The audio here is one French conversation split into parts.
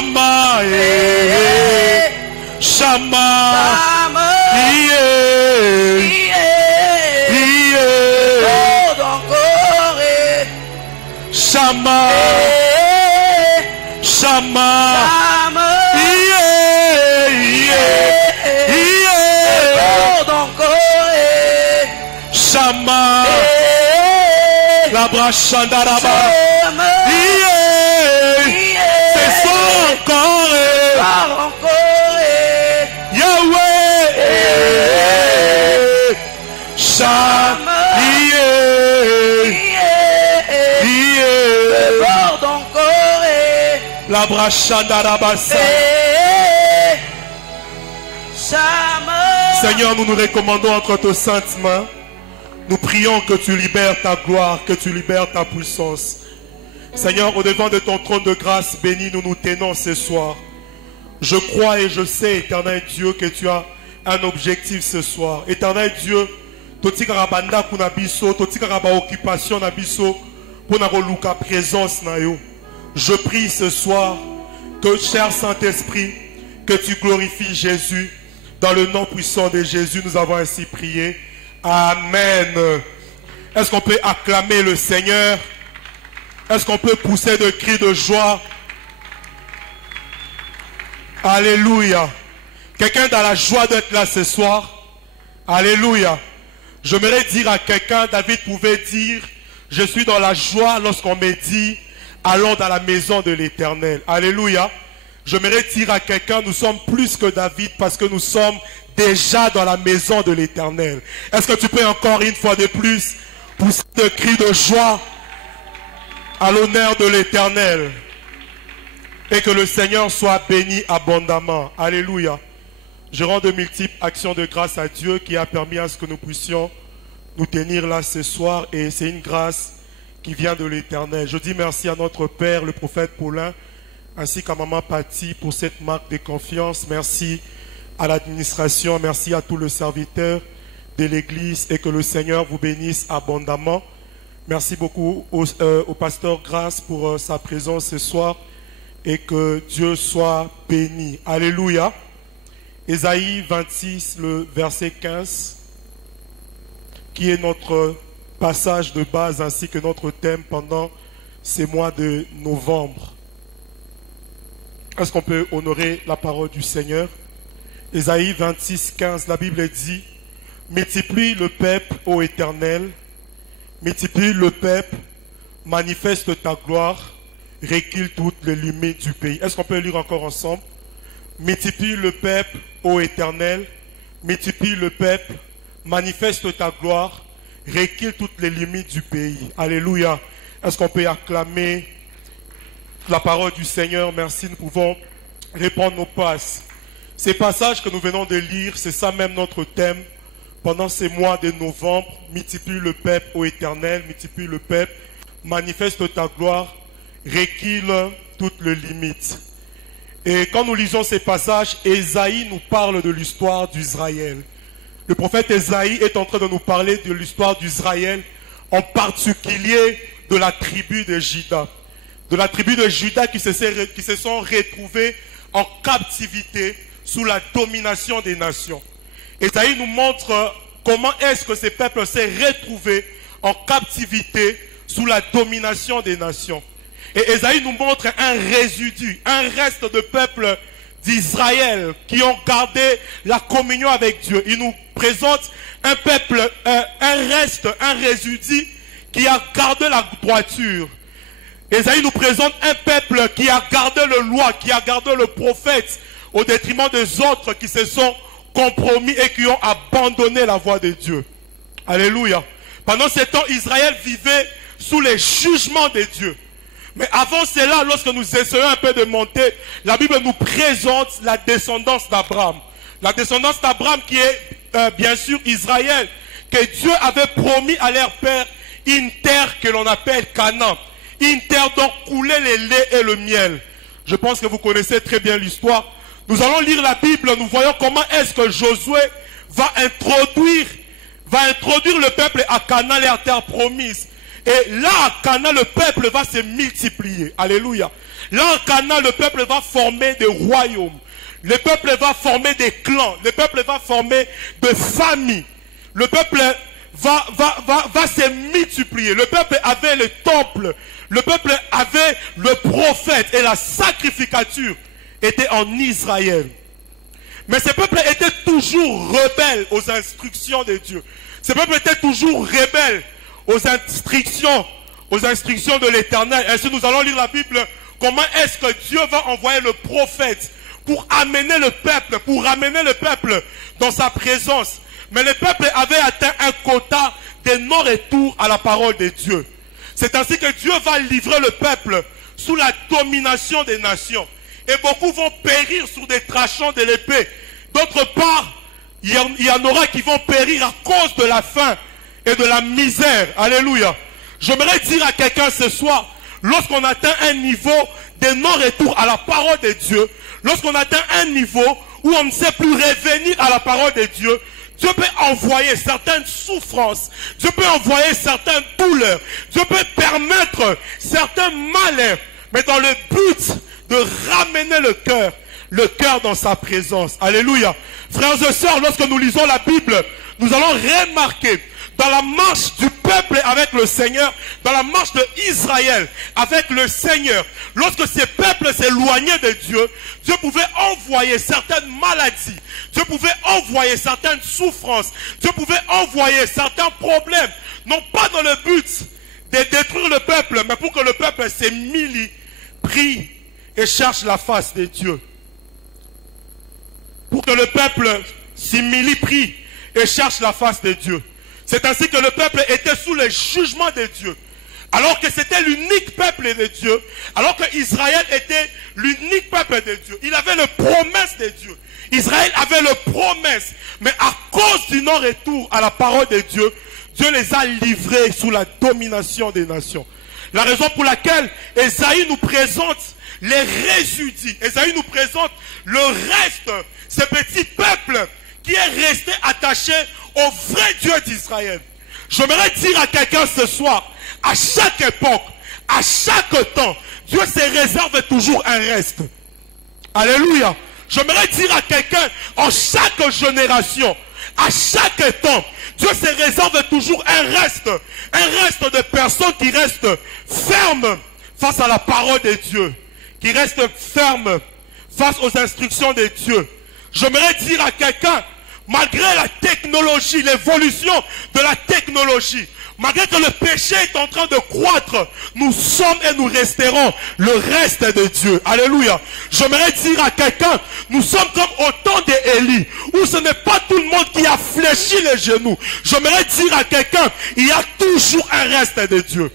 Shama, Shama, Shama, Shama, Shama, la brachandaraba, c'est ça encore, Yahweh, Shama, la brachandaraba. Seigneur, nous nous recommandons entre tes saintes mains. Nous prions que tu libères ta gloire, que tu libères ta puissance. Seigneur, au devant de ton trône de grâce béni, nous nous tenons ce soir. Je crois et je sais, éternel Dieu, que tu as un objectif ce soir. Éternel Dieu, toti karabanda kuna biso, toti karaba occupation na biso, pour na luka présence na yo. Je prie ce soir que, cher Saint-Esprit, que tu glorifies Jésus. Dans le nom puissant de Jésus, nous avons ainsi prié. Amen. Est-ce qu'on peut acclamer le Seigneur? Est-ce qu'on peut pousser de cris de joie? Alléluia. Quelqu'un dans la joie d'être là ce soir? Alléluia. J'aimerais dire à quelqu'un, David pouvait dire, je suis dans la joie lorsqu'on me dit, allons dans la maison de l'Éternel. Alléluia. J'aimerais dire à quelqu'un, nous sommes plus que David parce que nous sommes déjà dans la maison de l'Éternel. Est-ce que tu peux encore une fois de plus pousser de cris de joie à l'honneur de l'Éternel? Et que le Seigneur soit béni abondamment. Alléluia. Je rends de multiples actions de grâce à Dieu qui a permis à ce que nous puissions nous tenir là ce soir. Et c'est une grâce qui vient de l'Éternel. Je dis merci à notre Père, le prophète Paulin, ainsi qu'à Maman Patty pour cette marque de confiance. Merci à l'administration, merci à tous les serviteurs de l'Église et que le Seigneur vous bénisse abondamment. Merci beaucoup au pasteur Grâce pour sa présence ce soir et que Dieu soit béni. Alléluia. Ésaïe 26, le verset 15, qui est notre passage de base ainsi que notre thème pendant ces mois de novembre. Est-ce qu'on peut honorer la parole du Seigneur? Ésaïe 26, 15, la Bible dit, multiplie le peuple, ô Éternel, multiplie le peuple, manifeste ta gloire, recule toutes les limites du pays. Est-ce qu'on peut lire encore ensemble? Multiplie le peuple, ô Éternel, multiplie le peuple, manifeste ta gloire, recule toutes les limites du pays. Alléluia. Est-ce qu'on peut acclamer la parole du Seigneur? Merci, nous pouvons répondre nos passes. Ces passages que nous venons de lire, c'est ça même notre thème pendant ces mois de novembre. Multiplie le peuple, ô Éternel, multiplie le peuple, manifeste ta gloire, recule toutes les limites. Et quand nous lisons ces passages, Ésaïe nous parle de l'histoire d'Israël. Le prophète Ésaïe est en train de nous parler de l'histoire d'Israël, en particulier de la tribu de Juda. De la tribu de Juda qui se sont retrouvés en captivité sous la domination des nations. Ésaïe nous montre comment est-ce que ces peuples s'est retrouvés en captivité sous la domination des nations. Et Ésaïe nous montre un résidu, un reste de peuple d'Israël qui ont gardé la communion avec Dieu. Il nous présente un peuple, un reste, un résidu qui a gardé la droiture. Ésaïe nous présente un peuple qui a gardé le loi, qui a gardé le prophète au détriment des autres qui se sont compromis et qui ont abandonné la voie de Dieu. Alléluia. Pendant ce temps, Israël vivait sous les jugements de Dieu. Mais avant cela, lorsque nous essayons un peu de monter, la Bible nous présente la descendance d'Abraham. La descendance d'Abraham qui est bien sûr Israël, que Dieu avait promis à leur père une terre que l'on appelle Canaan. Une terre dont coulait le lait et le miel. Je pense que vous connaissez très bien l'histoire. Nous allons lire la Bible, nous voyons comment est-ce que Josué va introduire le peuple à Canaan, leur terre promise. Et là, à Cana, le peuple va se multiplier. Alléluia. Là, à Cana, le peuple va former des royaumes. Le peuple va former des clans. Le peuple va former des familles. Le peuple va se multiplier. Le peuple avait le temple. Le peuple avait le prophète. Et la sacrificature était en Israël. Mais ce peuple était toujours rebelle aux instructions de Dieu. Ce peuple était toujours rebelle aux instructions de l'Éternel. Ainsi, nous allons lire la Bible. Comment est-ce que Dieu va envoyer le prophète pour amener le peuple dans sa présence. Mais le peuple avait atteint un quota de non-retour à la parole de Dieu. C'est ainsi que Dieu va livrer le peuple sous la domination des nations. Et beaucoup vont périr sous des tranchants de l'épée. D'autre part, il y en aura qui vont périr à cause de la faim et de la misère. Alléluia. J'aimerais dire à quelqu'un ce soir, lorsqu'on atteint un niveau de non-retour à la parole de Dieu, lorsqu'on atteint un niveau où on ne sait plus revenir à la parole de Dieu, Dieu peut envoyer certaines souffrances, Dieu peut envoyer certaines douleurs, Dieu peut permettre certains malheurs, mais dans le but de ramener le cœur dans sa présence. Alléluia. Frères et sœurs, lorsque nous lisons la Bible, nous allons remarquer dans la marche du peuple avec le Seigneur, dans la marche d'Israël avec le Seigneur, lorsque ces peuples s'éloignaient de Dieu, Dieu pouvait envoyer certaines maladies, Dieu pouvait envoyer certaines souffrances, Dieu pouvait envoyer certains problèmes, non pas dans le but de détruire le peuple, mais pour que le peuple s'humilie, prie et cherche la face de Dieu. Pour que le peuple s'humilie, prie et cherche la face de Dieu. C'est ainsi que le peuple était sous le jugement de Dieu. Alors que c'était l'unique peuple de Dieu. Alors que Israël était l'unique peuple de Dieu. Il avait les promesses de Dieu. Israël avait les promesses. Mais à cause du non-retour à la parole de Dieu, Dieu les a livrés sous la domination des nations. La raison pour laquelle Ésaïe nous présente les résidus. Ésaïe nous présente le reste, ce petit peuple qui est resté attaché au vrai Dieu d'Israël. J'aimerais dire à quelqu'un ce soir, à chaque époque, à chaque temps, Dieu se réserve toujours un reste. Alléluia. J'aimerais dire à quelqu'un, en chaque génération, à chaque temps, Dieu se réserve toujours un reste de personnes qui restent fermes face à la parole de Dieu, qui restent fermes face aux instructions de Dieu. J'aimerais dire à quelqu'un, malgré la technologie, l'évolution de la technologie, malgré que le péché est en train de croître, nous sommes et nous resterons le reste de Dieu. Alléluia. J'aimerais dire à quelqu'un, nous sommes comme au temps d'Élie, où ce n'est pas tout le monde qui a fléchi les genoux. J'aimerais dire à quelqu'un, il y a toujours un reste de Dieu.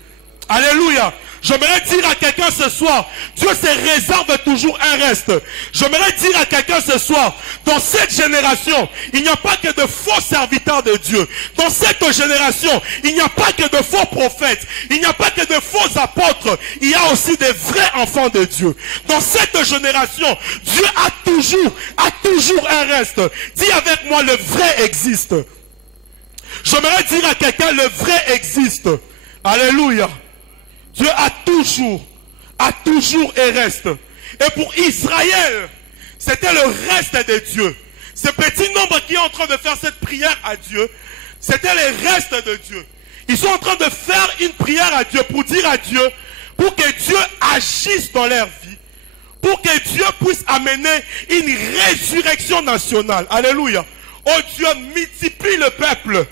Alléluia. J'aimerais dire à quelqu'un ce soir, Dieu se réserve toujours un reste. J'aimerais dire à quelqu'un ce soir, dans cette génération, il n'y a pas que de faux serviteurs de Dieu. Dans cette génération, il n'y a pas que de faux prophètes. Il n'y a pas que de faux apôtres. Il y a aussi des vrais enfants de Dieu. Dans cette génération, Dieu a toujours un reste. Dis avec moi, le vrai existe. J'aimerais dire à quelqu'un, le vrai existe. Alléluia. Dieu a toujours et reste. Et pour Israël, c'était le reste de Dieu. Ce petit nombre qui est en train de faire cette prière à Dieu, c'était le reste de Dieu. Ils sont en train de faire une prière à Dieu pour dire à Dieu, pour que Dieu agisse dans leur vie, pour que Dieu puisse amener une résurrection nationale. Alléluia. Oh Dieu, multiplie le peuple,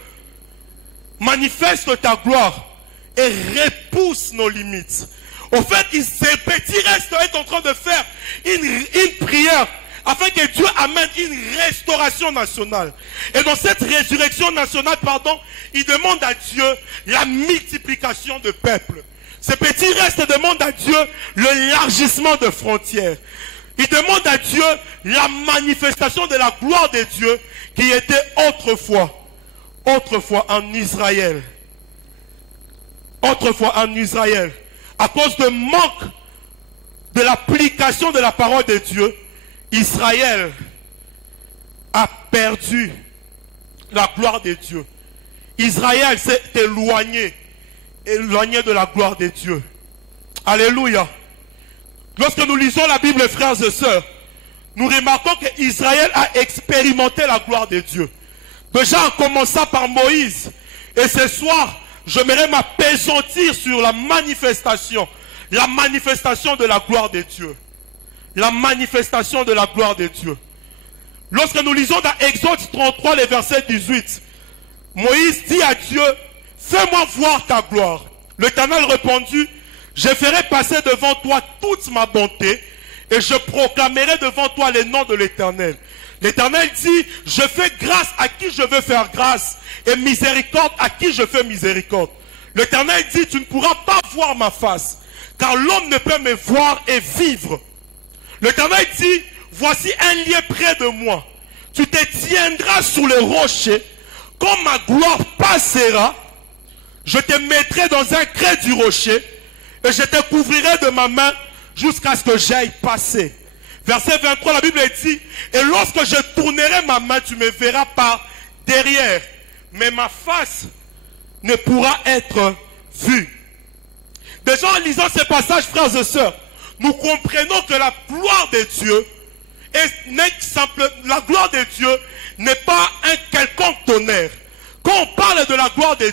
manifeste ta gloire et repousse nos limites. Au fait, ce petit reste est en train de faire une prière afin que Dieu amène une restauration nationale. Et dans cette résurrection nationale, il demande à Dieu la multiplication de peuples. Ce petit reste demande à Dieu l'élargissement de frontières. Il demande à Dieu la manifestation de la gloire de Dieu qui était autrefois en Israël. Autrefois en Israël, à cause de manque de l'application de la parole de Dieu, Israël a perdu la gloire de Dieu. Israël s'est éloigné. éloignés de la gloire de Dieu. Alléluia. Lorsque nous lisons la Bible, frères et sœurs, nous remarquons qu'Israël a expérimenté la gloire de Dieu. Déjà en commençant par Moïse. Et ce soir, j'aimerais m'appesantir sur la manifestation de la gloire de Dieu. La manifestation de la gloire de Dieu. Lorsque nous lisons dans Exode 33, le verset 18, Moïse dit à Dieu, fais-moi voir ta gloire. L'Éternel répondit, je ferai passer devant toi toute ma bonté et je proclamerai devant toi le nom de l'Éternel. L'Éternel dit, je fais grâce à qui je veux faire grâce et miséricorde à qui je fais miséricorde. L'Éternel dit, tu ne pourras pas voir ma face, car l'homme ne peut me voir et vivre. L'Éternel dit, voici un lieu près de moi. Tu te tiendras sous le rocher. Quand ma gloire passera, je te mettrai dans un creux du rocher et je te couvrirai de ma main jusqu'à ce que j'aille passer. Verset 23, la Bible dit, et lorsque je tournerai ma main, tu me verras par derrière, mais ma face ne pourra être vue. Déjà en lisant ces passages, frères et sœurs, nous comprenons que la gloire de Dieu la gloire de Dieu n'est pas un quelconque tonnerre. Quand on parle de la gloire de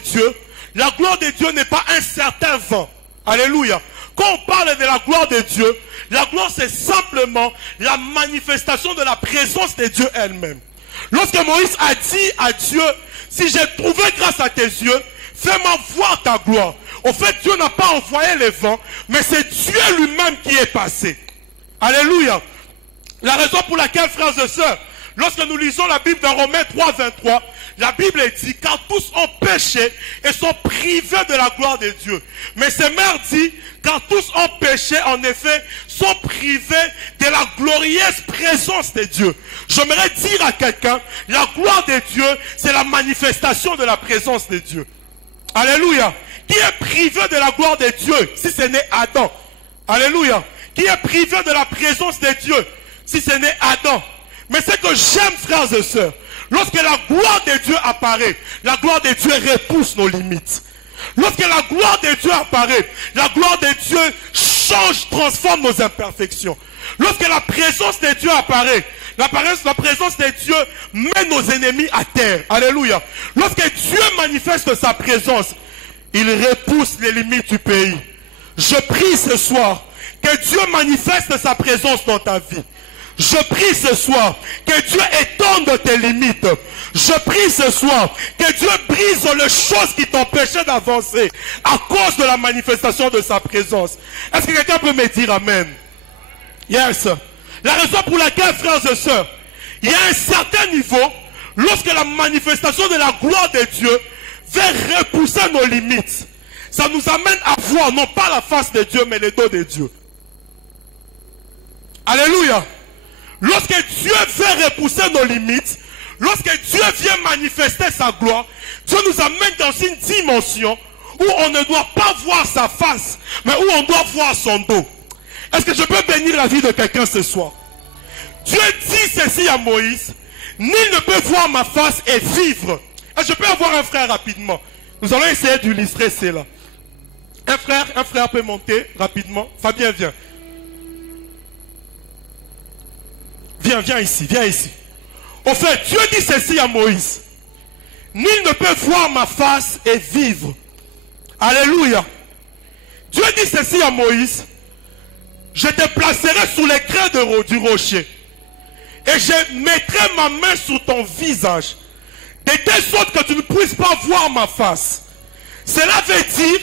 Dieu n'est pas un certain vent. Alléluia. Quand on parle de la gloire de Dieu, la gloire c'est simplement la manifestation de la présence de Dieu elle-même. Lorsque Moïse a dit à Dieu, si j'ai trouvé grâce à tes yeux, fais-moi voir ta gloire. Au fait, Dieu n'a pas envoyé les vents, mais c'est Dieu lui-même qui est passé. Alléluia. La raison pour laquelle, frères et sœurs, lorsque nous lisons la Bible dans Romains 3, 23, la Bible dit, car tous ont péché et sont privés de la gloire de Dieu. Mais ce mère dit, car tous ont péché, en effet, sont privés de la glorieuse présence de Dieu. J'aimerais dire à quelqu'un, la gloire de Dieu, c'est la manifestation de la présence de Dieu. Alléluia. Qui est privé de la gloire de Dieu, si ce n'est Adam? Alléluia. Qui est privé de la présence de Dieu, si ce n'est Adam? Mais ce que j'aime, frères et sœurs, lorsque la gloire de Dieu apparaît, la gloire de Dieu repousse nos limites. Lorsque la gloire de Dieu apparaît, la gloire de Dieu change, transforme nos imperfections. Lorsque la présence de Dieu apparaît, la présence de Dieu met nos ennemis à terre. Alléluia. Lorsque Dieu manifeste sa présence, il repousse les limites du pays. Je prie ce soir que Dieu manifeste sa présence dans ta vie. Je prie ce soir que Dieu étende tes limites. Je prie ce soir que Dieu brise les choses qui t'empêchaient d'avancer à cause de la manifestation de sa présence. Est-ce que quelqu'un peut me dire Amen? Yes. La raison pour laquelle, frères et sœurs, il y a un certain niveau, lorsque la manifestation de la gloire de Dieu veut repousser nos limites, ça nous amène à voir non pas la face de Dieu, mais le dos de Dieu. Alléluia. Lorsque Dieu veut repousser nos limites, lorsque Dieu vient manifester sa gloire, Dieu nous amène dans une dimension où on ne doit pas voir sa face, mais où on doit voir son dos. Est-ce que je peux bénir la vie de quelqu'un ce soir? Dieu dit ceci à Moïse, nul ne peut voir ma face et vivre. Est-ce que je peux avoir un frère rapidement? Nous allons essayer d'illustrer cela. Un frère peut monter rapidement. Fabien, viens. Viens ici. Au fait, Dieu dit ceci à Moïse. Nul ne peut voir ma face et vivre. Alléluia. Dieu dit ceci à Moïse. Je te placerai sous les creux du rocher. Et je mettrai ma main sur ton visage. De telle sorte que tu ne puisses pas voir ma face. Cela veut dire,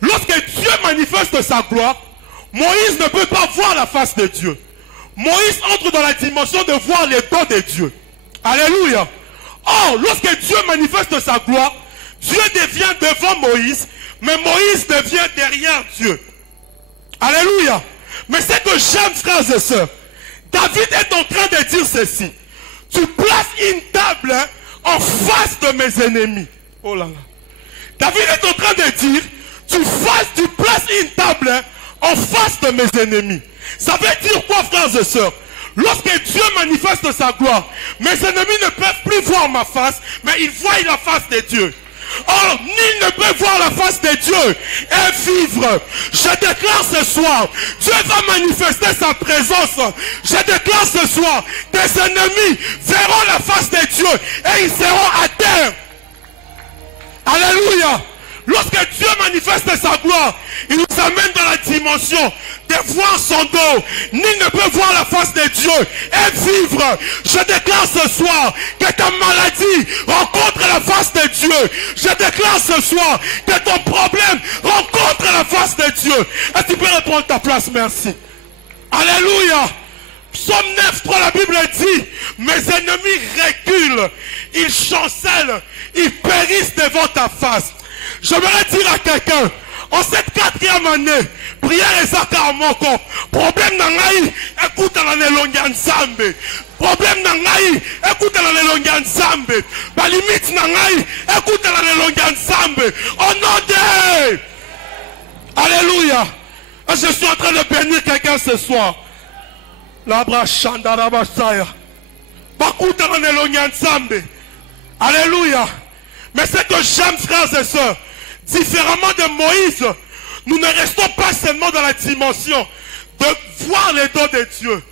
lorsque Dieu manifeste sa gloire, Moïse ne peut pas voir la face de Dieu. Moïse entre dans la dimension de voir les dos de Dieu. Alléluia. Or, lorsque Dieu manifeste sa gloire, Dieu devient devant Moïse, mais Moïse devient derrière Dieu. Alléluia. Mais ce que j'aime, frères et sœurs, David est en train de dire ceci. Tu places une table en face de mes ennemis. Oh là là. David est en train de dire, tu places une table en face de mes ennemis. Ça veut dire quoi, frères et sœurs? Lorsque Dieu manifeste sa gloire, mes ennemis ne peuvent plus voir ma face, mais ils voient la face de Dieu. Oh, nul ne peut voir la face de Dieu et vivre. Je déclare ce soir, Dieu va manifester sa présence. Je déclare ce soir, tes ennemis verront la face de Dieu et ils seront à terre. Alléluia. Lorsque Dieu manifeste sa gloire, il nous amène dans la dimension de voir son dos. Nul ne peut voir la face de Dieu et vivre. Je déclare ce soir que ta maladie rencontre la face de Dieu. Je déclare ce soir que ton problème rencontre la face de Dieu. Et tu peux reprendre ta place, merci. Alléluia. Psaume 9, 3, la Bible dit, mes ennemis reculent, ils chancellent, ils périssent devant ta face. J'aimerais dire à quelqu'un, en cette 4e année, prière et ça car mon corps. Problème n'angaï, écoute dans les longues nzambe. Problème n'angaï, écoute dans les longues nzambe. Ma limite n'angaï, écoute dans les longues nzambe. Au nom de... Alléluia. Je suis en train de bénir quelqu'un ce soir. Labra Shandara Basaya. Bakuta dans les longues nzambe. Alléluia. Mais ce que j'aime, frères et sœurs, différemment de Moïse, nous ne restons pas seulement dans la dimension de voir les dons de Dieu.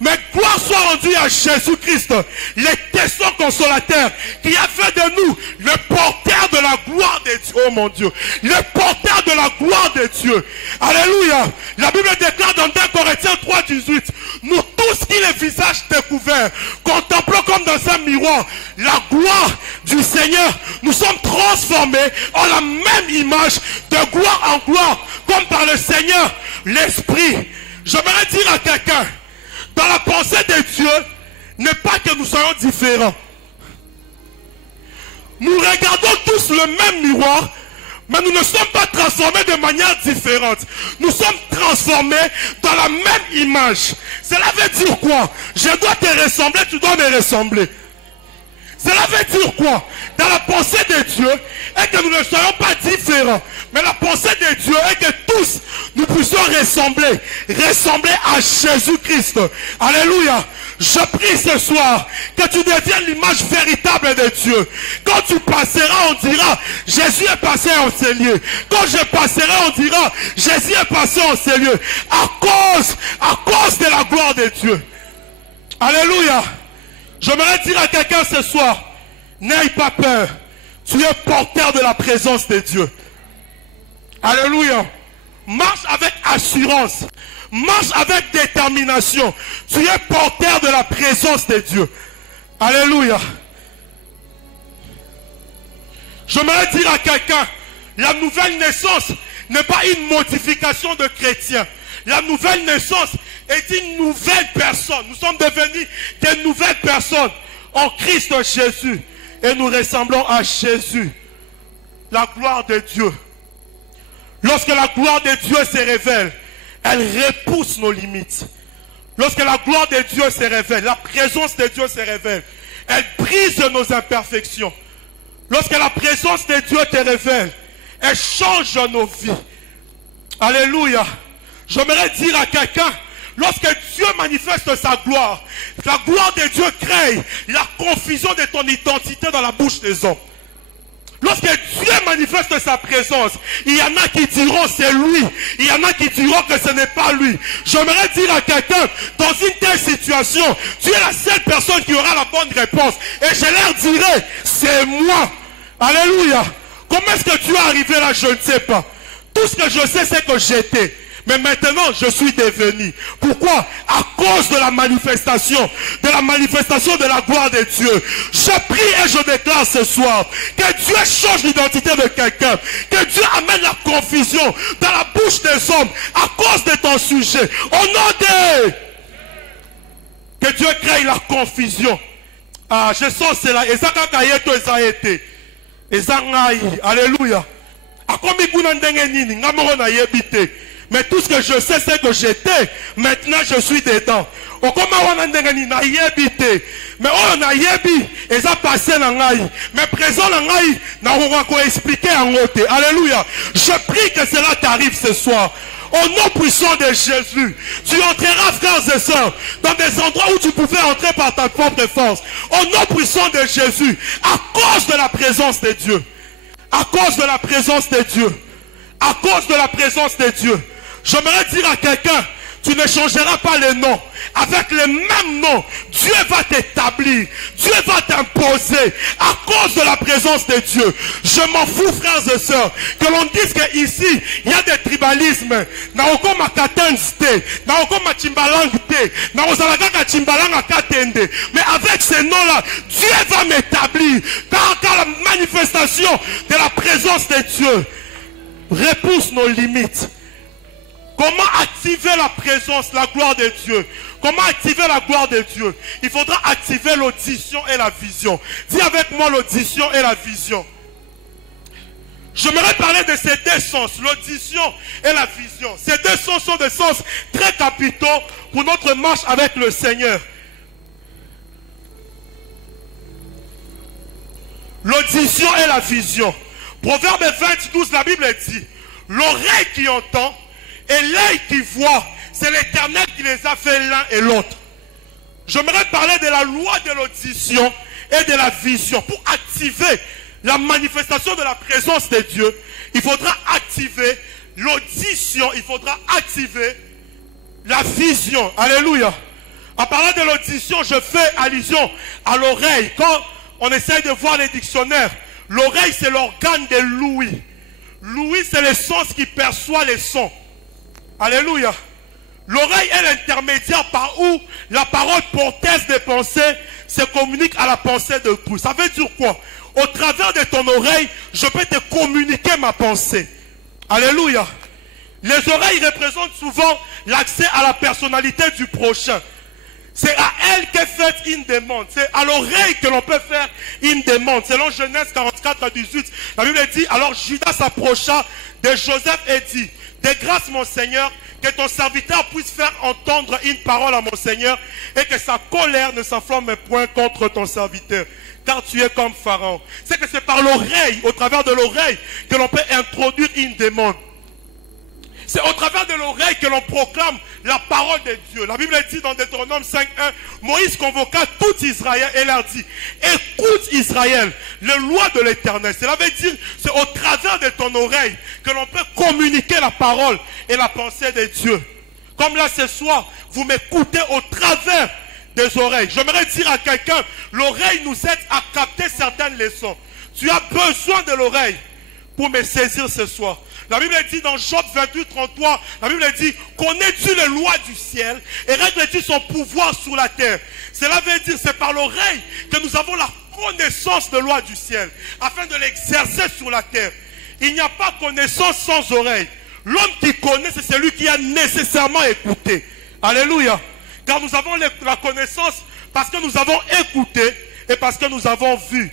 Mais gloire soit rendue à Jésus-Christ, l'étesson consolateur, qui a fait de nous le porteur de la gloire de Dieu. Oh mon Dieu, le porteur de la gloire de Dieu. Alléluia. La Bible déclare dans 2 Corinthiens 3, 18, nous tous qui les visages découverts, contemplons comme dans un miroir la gloire du Seigneur, nous sommes transformés en la même image de gloire en gloire, comme par le Seigneur, l'Esprit. J'aimerais dire à quelqu'un, dans la pensée de Dieu, n'est pas que nous soyons différents. Nous regardons tous le même miroir, mais nous ne sommes pas transformés de manière différente. Nous sommes transformés dans la même image. Cela veut dire quoi? Je dois te ressembler, tu dois me ressembler. Cela veut dire quoi? Dans la pensée de Dieu, est que nous ne soyons pas différents. Mais la pensée de Dieu est que tous, nous puissions ressembler à Jésus-Christ. Alléluia. Je prie ce soir que tu deviennes l'image véritable de Dieu. Quand tu passeras, on dira, Jésus est passé en ces lieux. Quand je passerai, on dira, Jésus est passé en ces lieux. À cause de la gloire de Dieu. Alléluia. J'aimerais dire à quelqu'un ce soir, n'aie pas peur. Tu es porteur de la présence de Dieu. Alléluia. Marche avec assurance. Marche avec détermination. Tu es porteur de la présence de Dieu. Alléluia. J'aimerais dire à quelqu'un, la nouvelle naissance n'est pas une modification de chrétien. La nouvelle naissance est une nouvelle personne. Nous sommes devenus des nouvelles personnes en Christ Jésus. Et nous ressemblons à Jésus. La gloire de Dieu. Lorsque la gloire de Dieu se révèle, elle repousse nos limites. Lorsque la gloire de Dieu se révèle, la présence de Dieu se révèle, elle brise nos imperfections. Lorsque la présence de Dieu te révèle, elle change nos vies. Alléluia. J'aimerais dire à quelqu'un, lorsque Dieu manifeste sa gloire, la gloire de Dieu crée la confusion de ton identité dans la bouche des hommes. Lorsque Dieu manifeste sa présence, il y en a qui diront c'est lui, il y en a qui diront que ce n'est pas lui. J'aimerais dire à quelqu'un, dans une telle situation, tu es la seule personne qui aura la bonne réponse. Et je leur dirai, c'est moi. Alléluia. Comment est-ce que tu es arrivé là, je ne sais pas. Tout ce que je sais, c'est que j'étais. Mais maintenant, je suis devenu. Pourquoi? À cause de la manifestation de la gloire de Dieu. Je prie et je déclare ce soir que Dieu change l'identité de quelqu'un. Que Dieu amène la confusion dans la bouche des hommes à cause de ton sujet. Au nom de... Que Dieu crée la confusion. Ah, je sens cela. Et ça, quand ça a été. Et ça, alléluia. Mais tout ce que je sais, c'est que j'étais. Maintenant, je suis dedans. Mais on a yebi. Et ça passé dans l'aïe. Mais présent dans l'aïe, on va expliquer en haute. Alléluia. Je prie que cela t'arrive ce soir. Au nom puissant de Jésus, tu entreras, frères et sœurs, dans des endroits où tu pouvais entrer par ta propre force. Au nom puissant de Jésus, à cause de la présence de Dieu. À cause de la présence de Dieu. À cause de la présence de Dieu. J'aimerais dire à quelqu'un, tu ne changeras pas les noms. Avec les mêmes noms, Dieu va t'établir. Dieu va t'imposer à cause de la présence de Dieu. Je m'en fous, frères et sœurs, que l'on dise qu'ici, il y a des tribalismes. Mais avec ces noms-là, Dieu va m'établir. Car la manifestation de la présence de Dieu repousse nos limites. Comment activer la présence, la gloire de Dieu? Comment activer la gloire de Dieu? Il faudra activer l'audition et la vision. Dis avec moi l'audition et la vision. J'aimerais parler de ces deux sens, l'audition et la vision. Ces deux sens sont des sens très capitaux pour notre marche avec le Seigneur. L'audition et la vision. Proverbe 20, 12, la Bible dit, l'oreille qui entend et l'œil qui voit, c'est l'Éternel qui les a fait l'un et l'autre. J'aimerais parler de la loi de l'audition et de la vision. Pour activer la manifestation de la présence de Dieu, il faudra activer l'audition, il faudra activer la vision. Alléluia. En parlant de l'audition, je fais allusion à l'oreille. Quand on essaye de voir les dictionnaires, l'oreille c'est l'organe de l'ouïe. L'ouïe c'est le sens qui perçoit les sons. Alléluia. L'oreille est l'intermédiaire par où la parole porteuse des pensées se communique à la pensée de tout. Ça veut dire quoi? Au travers de ton oreille, je peux te communiquer ma pensée. Alléluia. Les oreilles représentent souvent l'accès à la personnalité du prochain. C'est à elle qu'est faite une demande. C'est à l'oreille que l'on peut faire une demande. Selon Genèse 44 à 18, la Bible dit, alors Judas s'approcha de Joseph et dit, de grâce mon Seigneur, que ton serviteur puisse faire entendre une parole à mon Seigneur et que sa colère ne s'enflamme point contre ton serviteur. Car tu es comme Pharaon. C'est que c'est par l'oreille, au travers de l'oreille, que l'on peut introduire une demande. C'est au travers de l'oreille que l'on proclame la parole de Dieu. La Bible dit dans Deutéronome 5.1, Moïse convoqua tout Israël et leur dit, écoute Israël, les lois de l'Éternel. Cela veut dire, c'est au travers de ton oreille que l'on peut communiquer la parole et la pensée de Dieu. Comme là ce soir, vous m'écoutez au travers des oreilles. J'aimerais dire à quelqu'un, l'oreille nous aide à capter certaines leçons. Tu as besoin de l'oreille pour me saisir ce soir. La Bible dit dans Job 28, 33, la Bible dit, connais-tu les lois du ciel et règles-tu son pouvoir sur la terre? Cela veut dire, c'est par l'oreille que nous avons la connaissance des lois du ciel, afin de l'exercer sur la terre. Il n'y a pas connaissance sans oreille. L'homme qui connaît, c'est celui qui a nécessairement écouté. Alléluia. Car nous avons la connaissance parce que nous avons écouté et parce que nous avons vu.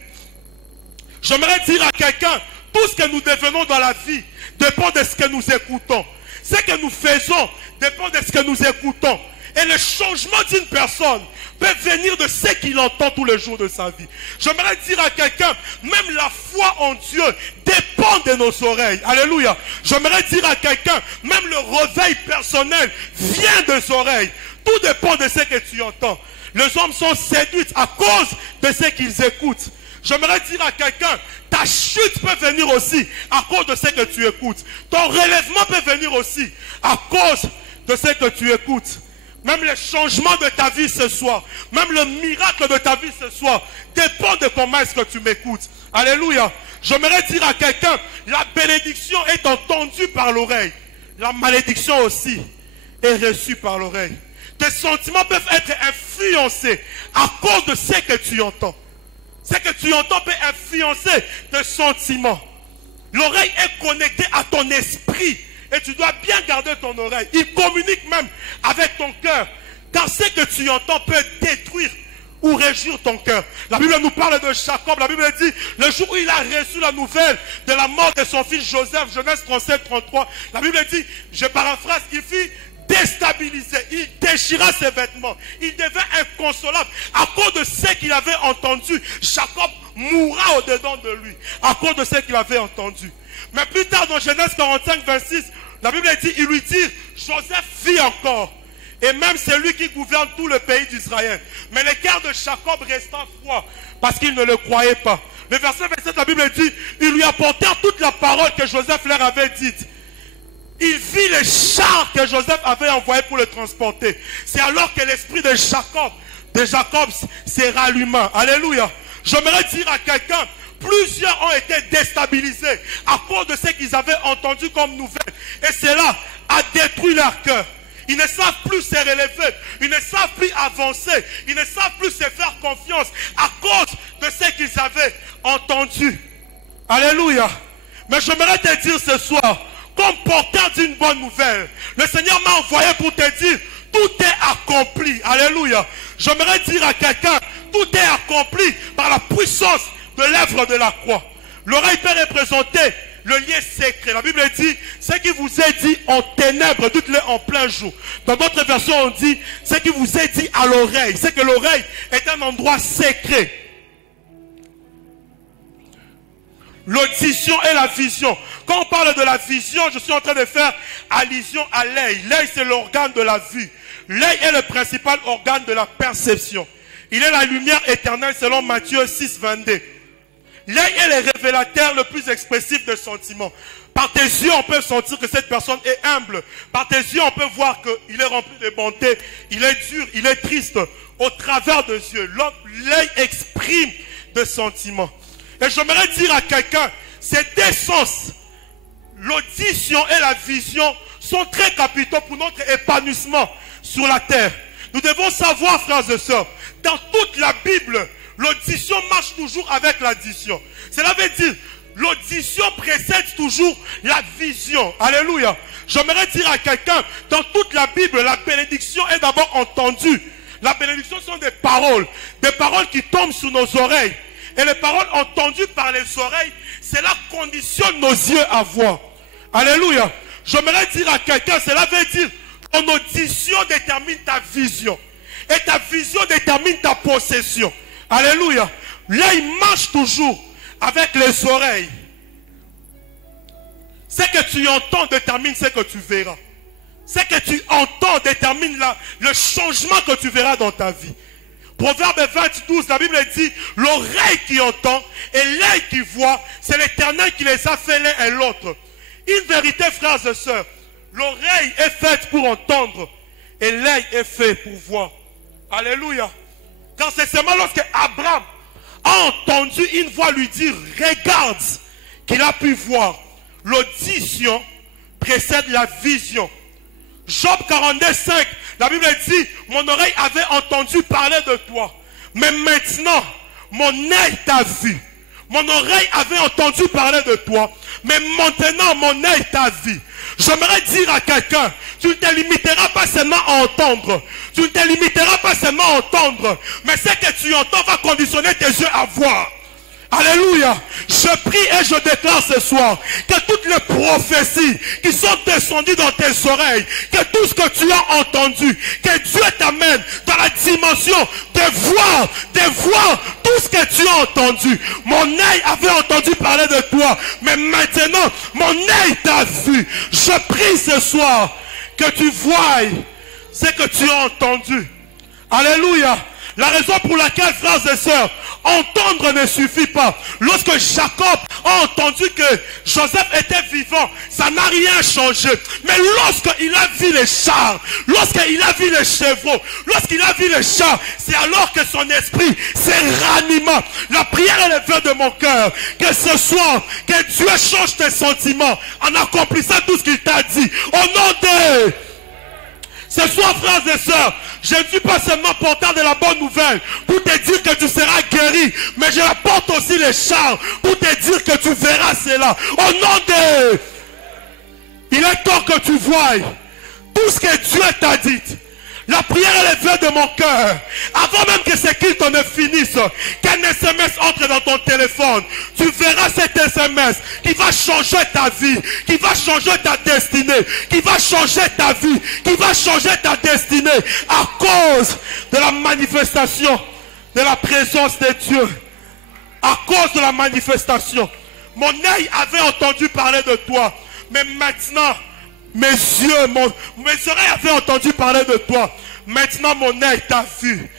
J'aimerais dire à quelqu'un, tout ce que nous devenons dans la vie dépend de ce que nous écoutons. Ce que nous faisons dépend de ce que nous écoutons. Et le changement d'une personne peut venir de ce qu'il entend tous les jours de sa vie. J'aimerais dire à quelqu'un, même la foi en Dieu dépend de nos oreilles. Alléluia. J'aimerais dire à quelqu'un, même le réveil personnel vient des oreilles. Tout dépend de ce que tu entends. Les hommes sont séduits à cause de ce qu'ils écoutent. J'aimerais dire à quelqu'un, ta chute peut venir aussi à cause de ce que tu écoutes. Ton relèvement peut venir aussi à cause de ce que tu écoutes. Même le changement de ta vie ce soir, même le miracle de ta vie ce soir, dépend de comment est-ce que tu m'écoutes. Alléluia. J'aimerais dire à quelqu'un, la bénédiction est entendue par l'oreille. La malédiction aussi est reçue par l'oreille. Tes sentiments peuvent être influencés à cause de ce que tu entends. Ce que tu entends peut influencer tes sentiments. L'oreille est connectée à ton esprit. Et tu dois bien garder ton oreille. Il communique même avec ton cœur. Car ce que tu entends peut détruire ou réjouir ton cœur. La Bible nous parle de Jacob. La Bible dit, le jour où il a reçu la nouvelle de la mort de son fils Joseph, Genèse 37, 33, la Bible dit, je paraphrase, il fit déstabilisé, il déchira ses vêtements, il devint inconsolable. À cause de ce qu'il avait entendu, Jacob mourra au-dedans de lui, à cause de ce qu'il avait entendu. Mais plus tard dans Genèse 45, 26, la Bible dit, il lui dit, Joseph vit encore. et même celui qui gouverne tout le pays d'Israël. Mais le cœur de Jacob resta froid, parce qu'il ne le croyait pas. Le verset 27, la Bible dit, ils lui apportèrent toute la parole que Joseph leur avait dite. Il vit les chars que Joseph avait envoyés pour le transporter. C'est alors que l'esprit de Jacob s'est rallumé. Alléluia. J'aimerais dire à quelqu'un, plusieurs ont été déstabilisés à cause de ce qu'ils avaient entendu comme nouvelle. Et cela a détruit leur cœur. Ils ne savent plus se relever. Ils ne savent plus avancer. Ils ne savent plus se faire confiance à cause de ce qu'ils avaient entendu. Alléluia. Mais j'aimerais te dire ce soir, comme porteur d'une bonne nouvelle, le Seigneur m'a envoyé pour te dire, tout est accompli. Alléluia. J'aimerais dire à quelqu'un, tout est accompli par la puissance de l'œuvre de la croix. L'oreille peut représenter le lien secret. La Bible dit, ce qui vous est dit en ténèbres, dites-le en plein jour. Dans d'autres versions, on dit, ce qui vous est dit à l'oreille. C'est que l'oreille est un endroit secret. L'audition et la vision. Quand on parle de la vision, je suis en train de faire allusion à l'œil. L'œil, c'est l'organe de la vue. L'œil est le principal organe de la perception. Il est la lumière éternelle selon Matthieu 6, 22. L'œil est le révélateur le plus expressif des sentiments. Par tes yeux, on peut sentir que cette personne est humble. Par tes yeux, on peut voir qu'il est rempli de bonté. Il est dur, il est triste. Au travers des yeux, l'œil exprime des sentiments. Et j'aimerais dire à quelqu'un, ces deux sens, l'audition et la vision, sont très capitaux pour notre épanouissement sur la terre. Nous devons savoir, frères et sœurs, dans toute la Bible, l'audition marche toujours avec l'addition. Cela veut dire, l'audition précède toujours la vision. Alléluia. J'aimerais dire à quelqu'un, dans toute la Bible, la bénédiction est d'abord entendue. La bénédiction sont des paroles qui tombent sur nos oreilles. Et les paroles entendues par les oreilles, cela conditionne nos yeux à voir. Alléluia. J'aimerais dire à quelqu'un, cela veut dire, ton audition détermine ta vision. Et ta vision détermine ta possession. Alléluia. L'œil marche toujours avec les oreilles. Ce que tu entends détermine ce que tu verras. Ce que tu entends détermine le changement que tu verras dans ta vie. Proverbe 20, 12, la Bible dit, l'oreille qui entend et l'œil qui voit, c'est l'Éternel qui les a fait l'un et l'autre. Une vérité, frères et sœurs, l'oreille est faite pour entendre et l'œil est fait pour voir. Alléluia. Car c'est seulement lorsque Abraham a entendu une voix lui dire, regarde, qu'il a pu voir. L'audition précède la vision. Job 42, 5, la Bible dit, mon oreille avait entendu parler de toi, mais maintenant, mon œil t'a vu. Mon oreille avait entendu parler de toi, mais maintenant, mon œil t'a vu. J'aimerais dire à quelqu'un, tu ne te limiteras pas seulement à entendre. Tu ne te limiteras pas seulement à entendre, mais ce que tu entends va conditionner tes yeux à voir. Alléluia. Je prie et je déclare ce soir que toutes les prophéties qui sont descendues dans tes oreilles, que tout ce que tu as entendu, que Dieu t'amène dans la dimension de voir tout ce que tu as entendu. Mon œil avait entendu parler de toi, mais maintenant, mon œil t'a vu. Je prie ce soir que tu voies ce que tu as entendu. Alléluia. La raison pour laquelle, frères et sœurs, entendre ne suffit pas. Lorsque Jacob a entendu que Joseph était vivant, ça n'a rien changé. Mais lorsqu'il a vu les chars, lorsqu'il a vu les chevaux, lorsqu'il a vu les chars, c'est alors que son esprit s'est ranimé. La prière est le vœu de mon cœur. Que ce soir, que Dieu change tes sentiments en accomplissant tout ce qu'il t'a dit. Au nom de... Ce soir, frères et sœurs, je ne suis pas seulement porteur de la bonne nouvelle pour te dire que tu seras guéri, mais je apporte aussi les chars pour te dire que tu verras cela. Au nom de... Il est temps que tu voies tout ce que Dieu t'a dit. La prière est le vœu de mon cœur. Avant même que ce qu'il ne finisse, qu'un SMS entre dans ton téléphone. Tu verras cet SMS qui va changer ta vie, qui va changer ta destinée, qui va changer ta vie, qui va changer ta destinée à cause de la manifestation de la présence de Dieu. À cause de la manifestation. Mon œil avait entendu parler de toi, mais maintenant, mes yeux, mes oreilles avaient entendu parler de toi. Maintenant mon œil t'a vu.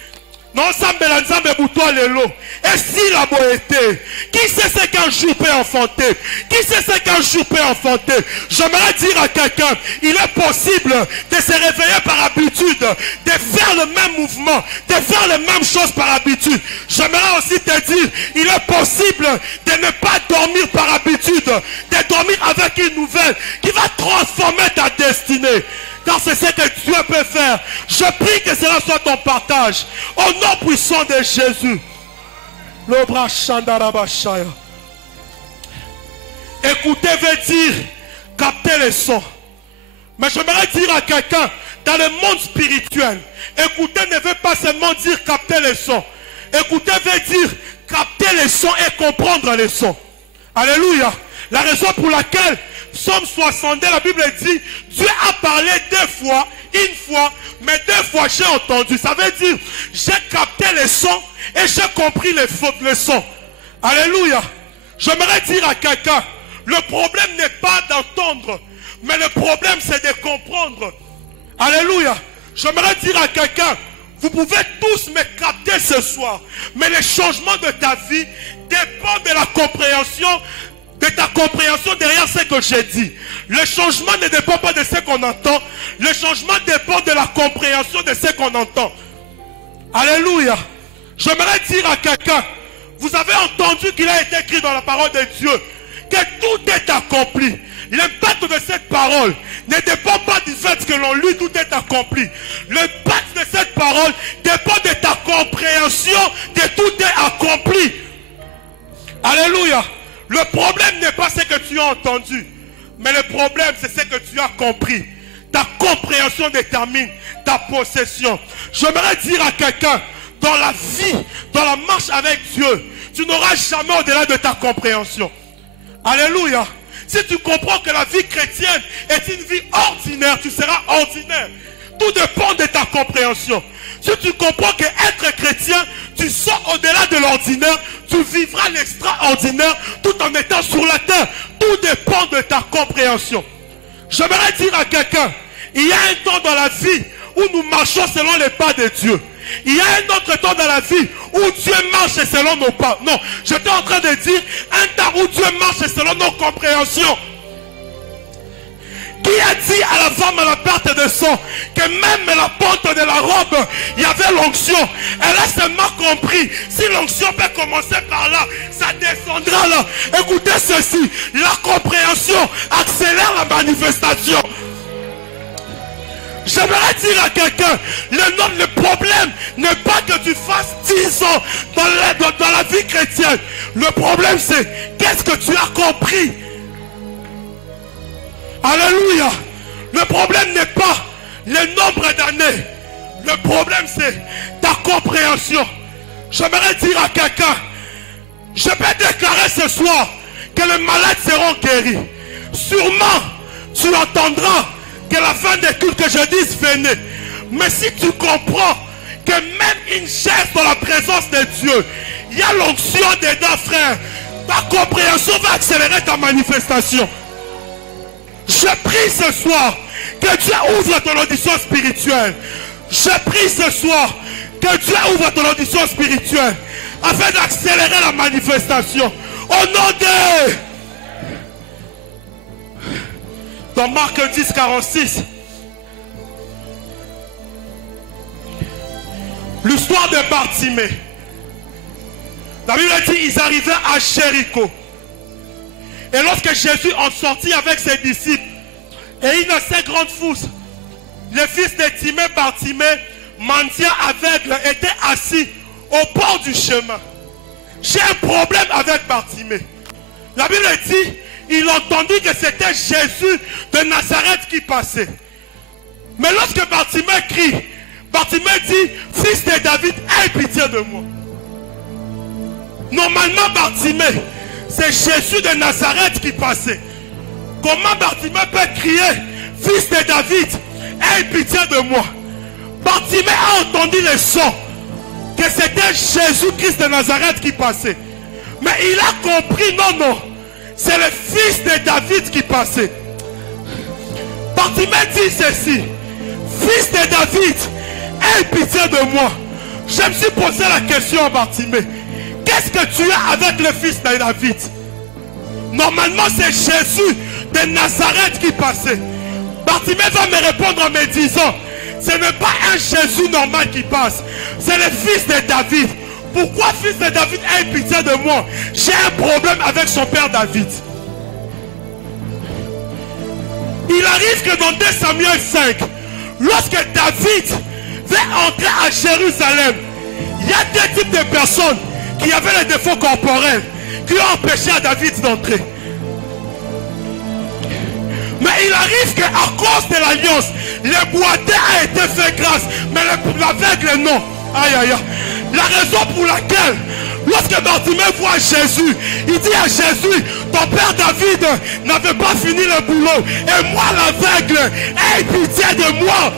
Non, ça me boutoir les lots. Et si la beauté, qui sait ce qu'un jour peut enfanter? Qui sait ce qu'un jour peut enfanter? J'aimerais dire à quelqu'un, il est possible de se réveiller par habitude, de faire le même mouvement, de faire les mêmes choses par habitude. J'aimerais aussi te dire, il est possible de ne pas dormir par habitude, de dormir avec une nouvelle qui va transformer ta destinée. Car c'est ce que Dieu peut faire. Je prie que cela soit ton partage. Au nom puissant de Jésus. Écouter veut dire capter les sons. Mais j'aimerais dire à quelqu'un, dans le monde spirituel, écouter ne veut pas seulement dire capter les sons. Écouter veut dire capter les sons et comprendre les sons. Alléluia. La raison pour laquelle Psaume 62, la Bible dit, Dieu a parlé 2 fois, une fois, mais 2 fois j'ai entendu. Ça veut dire, j'ai capté les sons et j'ai compris les sons. Alléluia. J'aimerais dire à quelqu'un, le problème n'est pas d'entendre, mais le problème c'est de comprendre. Alléluia. J'aimerais dire à quelqu'un, vous pouvez tous me capter ce soir, mais le changement de ta vie dépend de la compréhension, de ta compréhension derrière ce que j'ai dit. Le changement ne dépend pas de ce qu'on entend. Le changement dépend de la compréhension de ce qu'on entend. Alléluia. J'aimerais dire à quelqu'un, vous avez entendu qu'il a été écrit dans la parole de Dieu que tout est accompli. L'impact de cette parole ne dépend pas du fait que l'on lit tout est accompli. L'impact de cette parole dépend de ta compréhension de tout est accompli. Alléluia. Le problème n'est pas ce que tu as entendu, mais le problème c'est ce que tu as compris. Ta compréhension détermine ta possession. J'aimerais dire à quelqu'un, dans la vie, dans la marche avec Dieu, tu n'auras jamais au-delà de ta compréhension. Alléluia. Si tu comprends que la vie chrétienne est une vie ordinaire, tu seras ordinaire. Tout dépend de ta compréhension. Si tu comprends que être chrétien, tu sors au-delà de l'ordinaire, tu vivras l'extraordinaire tout en étant sur la terre. Tout dépend de ta compréhension. J'aimerais dire à quelqu'un, il y a un temps dans la vie où nous marchons selon les pas de Dieu. Il y a un autre temps dans la vie où Dieu marche selon nos pas. Non, j'étais en train de dire un temps où Dieu marche selon nos compréhensions. Qui a dit à la femme à la perte de sang que même la pente de la robe, il y avait l'onction. Elle a seulement compris. Si l'onction peut commencer par là, ça descendra là. Écoutez ceci. La compréhension accélère la manifestation. J'aimerais dire à quelqu'un, le problème n'est pas que tu fasses 10 ans dans la vie chrétienne. Le problème c'est, qu'est-ce que tu as compris? Alléluia. Le problème n'est pas le nombre d'années. Le problème c'est ta compréhension. J'aimerais dire à quelqu'un, je peux déclarer ce soir que les malades seront guéris. Sûrement, tu entendras que la fin des cultes que je dise venez. Mais si tu comprends que même une chaise dans la présence de Dieu, il y a l'onction dedans, frère, ta compréhension va accélérer ta manifestation. Je prie ce soir que Dieu ouvre ton audition spirituelle. Je prie ce soir que Dieu ouvre ton audition spirituelle afin d'accélérer la manifestation. Au nom de... Dans Marc 10, 46, l'histoire de Bartimée. La Bible dit ils arrivaient à Jéricho. Et lorsque Jésus en sortit avec ses disciples et une assez grande foule, le fils de Timée, Bartimée, mendiant aveugle, était assis au bord du chemin. J'ai un problème avec Bartimée. La Bible dit, il entendit que c'était Jésus de Nazareth qui passait. Mais lorsque Bartimée crie, Bartimée dit, fils de David, aie pitié de moi. Normalement, Bartimée, c'est Jésus de Nazareth qui passait. Comment Bartimée peut crier, fils de David, aie pitié de moi? Bartimée a entendu le son, que c'était Jésus-Christ de Nazareth qui passait. Mais il a compris, non, c'est le fils de David qui passait. Bartimée dit ceci: Fils de David, aie pitié de moi. Je me suis posé la question à Bartimée: qu'est-ce que tu as avec le fils de David? Normalement, c'est Jésus de Nazareth qui passait. Bartimée va me répondre en me disant: ce n'est pas un Jésus normal qui passe, c'est le fils de David. Pourquoi fils de David ait pitié de moi? J'ai un problème avec son père David. Il arrive que dans 2 Samuel 5, lorsque David va entrer à Jérusalem, il y a deux types de personnes qui avaient les défauts corporels qui ont empêché à David d'entrer. Mais il arrive qu'à cause de l'alliance, le boiteux a été fait grâce, mais l'aveugle non. Aïe aïe aïe. La raison pour laquelle, lorsque Bartimée voit Jésus, il dit à Jésus: ton père David n'avait pas fini le boulot, et moi l'aveugle, aie pitié de moi.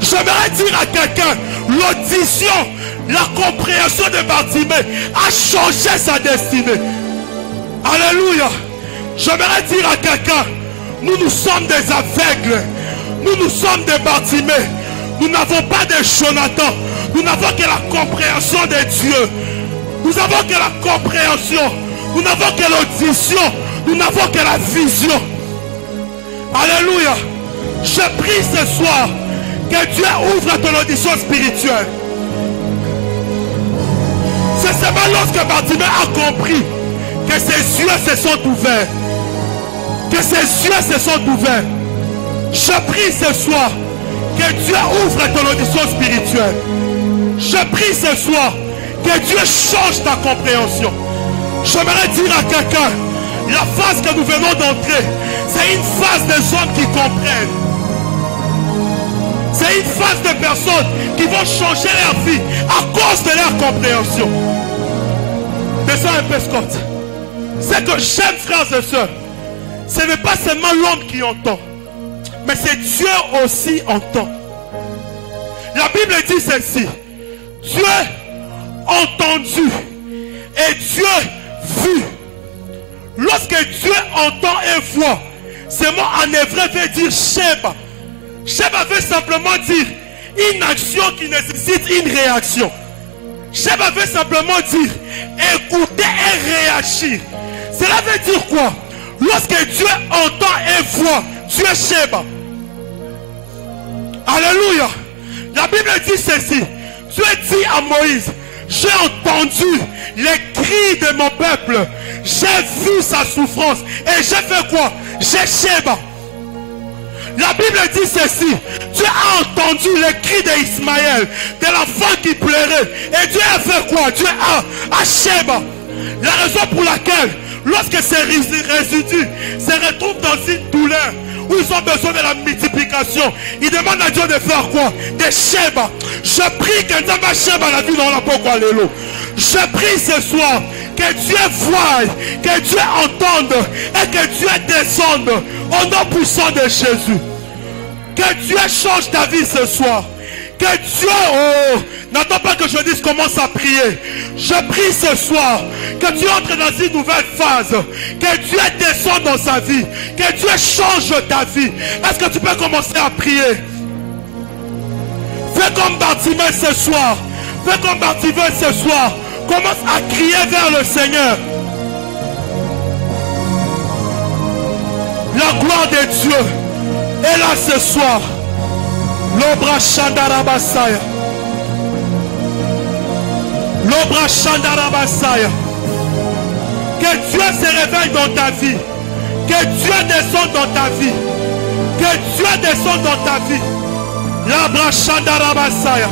J'aimerais dire à quelqu'un, l'audition, la compréhension de Bartimée a changé sa destinée. Alléluia. J'aimerais dire à quelqu'un, nous sommes des aveugles, nous sommes des Bartimée. Nous n'avons pas de Jonathan, nous n'avons que la compréhension de Dieu. Nous n'avons que la compréhension, nous n'avons que l'audition, nous n'avons que la vision. Alléluia. Je prie ce soir que Dieu ouvre ton audition spirituelle. C'est seulement lorsque Bartimée a compris que ses yeux se sont ouverts. Que ses yeux se sont ouverts. Je prie ce soir que Dieu ouvre ton audition spirituelle. Je prie ce soir que Dieu change ta compréhension. J'aimerais dire à quelqu'un, la phase que nous venons d'entrer, c'est une phase des hommes qui comprennent. C'est une phase de personnes qui vont changer leur vie à cause de leur compréhension. Descends un peu, Scott. C'est que j'aime, frères et sœurs, ce n'est pas seulement l'homme qui entend, mais c'est Dieu aussi entend. La Bible dit ceci: Dieu entendu et Dieu vu. Lorsque Dieu entend et voit, ce mot en hébreu veut dire Sheba. Sheba veut simplement dire une action qui nécessite une réaction. Sheba veut simplement dire écouter et réagir. Cela veut dire quoi? Lorsque Dieu entend et voit, Dieu Sheba. Alléluia. La Bible dit ceci: Dieu dit à Moïse: j'ai entendu les cris de mon peuple, j'ai vu sa souffrance et j'ai fait quoi? J'ai Sheba. La Bible dit ceci: Dieu a entendu les cris d'Ismaël, de l'enfant qui pleurait, et Dieu a fait quoi? Dieu a Sheba. La raison pour laquelle, lorsque ces résidus se retrouvent dans une douleur où ils ont besoin de la multiplication, ils demandent à Dieu de faire quoi? De Sheba. Je prie que Dieu va Sheba la vie dans la peau. Je prie ce soir que Dieu voie, que Dieu entende et que Dieu descende au nom puissant de Jésus. Que Dieu change ta vie ce soir. Que Dieu, n'attends pas que je dise commence à prier. Je prie ce soir que tu entres dans une nouvelle phase. Que Dieu descende dans sa vie. Que Dieu change ta vie. Est-ce que tu peux commencer à prier? Fais comme Bartimée ce soir. Fais comme Bartimée ce soir. Commence à crier vers le Seigneur. La gloire de Dieu est là ce soir. L'obra Shandarabasaya. L'obra Shandarabasaya. Que Dieu se réveille dans ta vie. Que Dieu descende dans ta vie. Que Dieu descende dans ta vie. L'obra Shandarabasaya.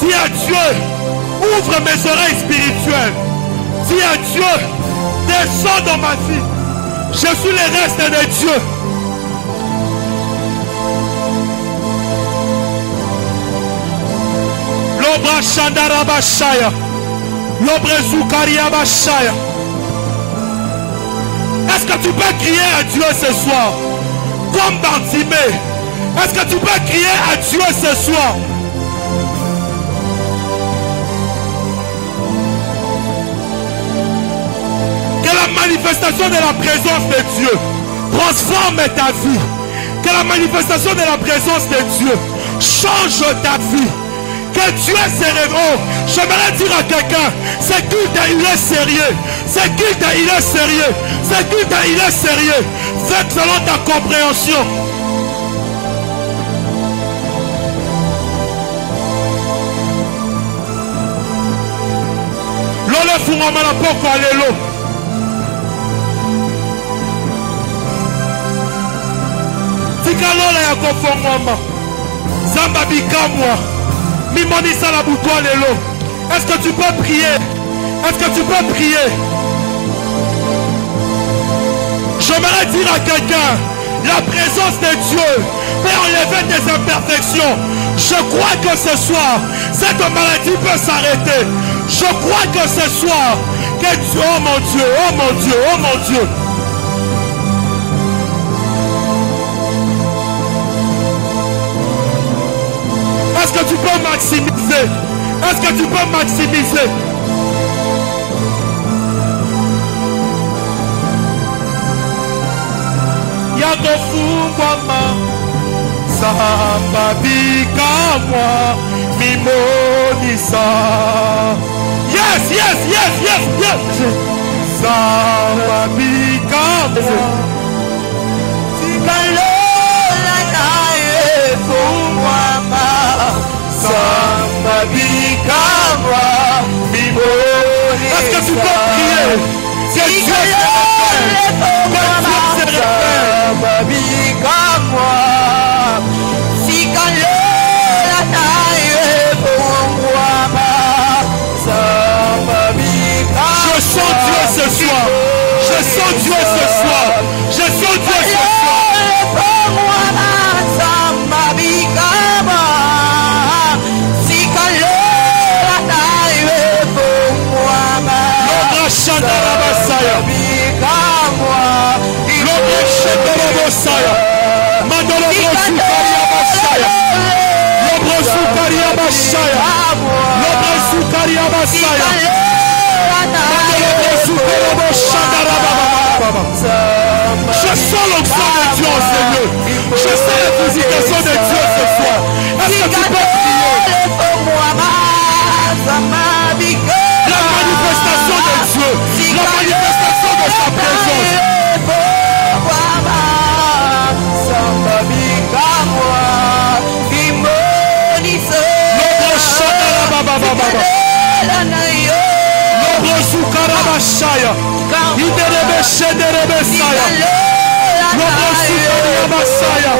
Dis à Dieu: ouvre mes oreilles spirituelles. Dis à Dieu: descends dans ma vie. Je suis le reste de Dieu. L'obra Shandarabashaya. L'obra Zukariabashaya. Est-ce que tu peux crier à Dieu ce soir? Comme Bartimée. Est-ce que tu peux crier à Dieu ce soir? Que la manifestation de la présence de Dieu transforme ta vie. Que la manifestation de la présence de Dieu change ta vie. Que Dieu se révèle. J'aimerais dire à quelqu'un, ce culte, il est sérieux. Ce culte, il est sérieux. Ce culte, il est sérieux. Faites selon ta compréhension. L'ole furama la poko alelo. Tika l'ole ya kofongwama. Zamba bikamwa. Mimonisa la boutoua lelo. Est-ce que tu peux prier? Est-ce que tu peux prier? J'aimerais dire à quelqu'un, la présence de Dieu peut enlever tes imperfections. Je crois que ce soir, cette maladie peut s'arrêter. Je crois que ce soir, que Dieu, oh mon Dieu, oh mon Dieu, oh mon Dieu. Est-ce que tu peux maximiser? Est-ce que tu peux maximiser? Yakofungwama Samba bikamwa mimonisa. Yes, yes, yes, yes, yes. Samba bikamwa Sikalola nae fungwama Samba bikamwa mimonisa. Est-ce que tu peux prier? Que Dieu se révèle. Que Dieu se révèle. Je sens Dieu ce soir. Je sens Dieu ce soir. Je sens Dieu ce soir. Je sens l'onction de Dieu, Seigneur. Je sens la visitation de Dieu ce soir. Est-ce que tu peux prier? La manifestation de Dieu, la manifestation de sa présence. Karabashaya, Iderebe Shederebe Saya, Lobosukaria Basaya,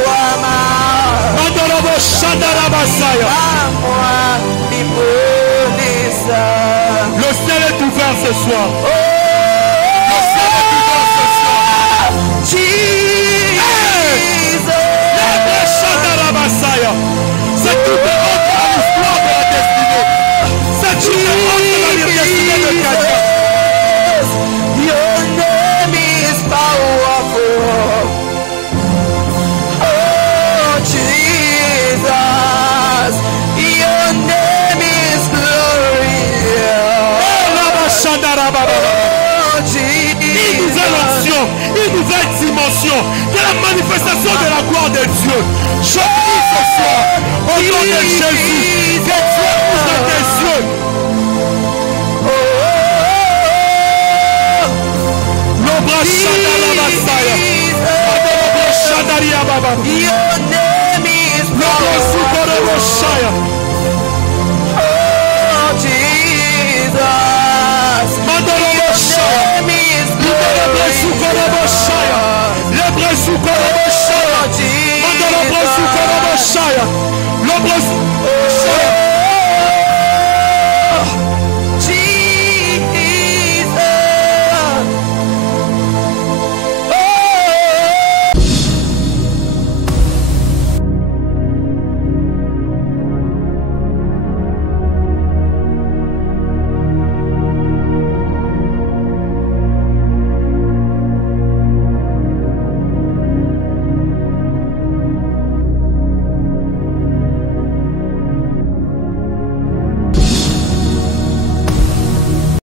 Mandorobo Shadarabasaya. Le ciel est ouvert ce soir. Le ciel est ouvert ce soir. Jesus, Shadarabasaya. C'est tout est entre à l'histoire de la destinée. C'est tout est entre à la destinée de quelqu'un. Une nouvelle dimension de la manifestation de la gloire de Dieu. Je prie ce soir au nom de Jésus que Dieu ouvre tes yeux. L'obra Shadarabasaya, l'obra Shadariababa, l'obra Sukoreboshaya.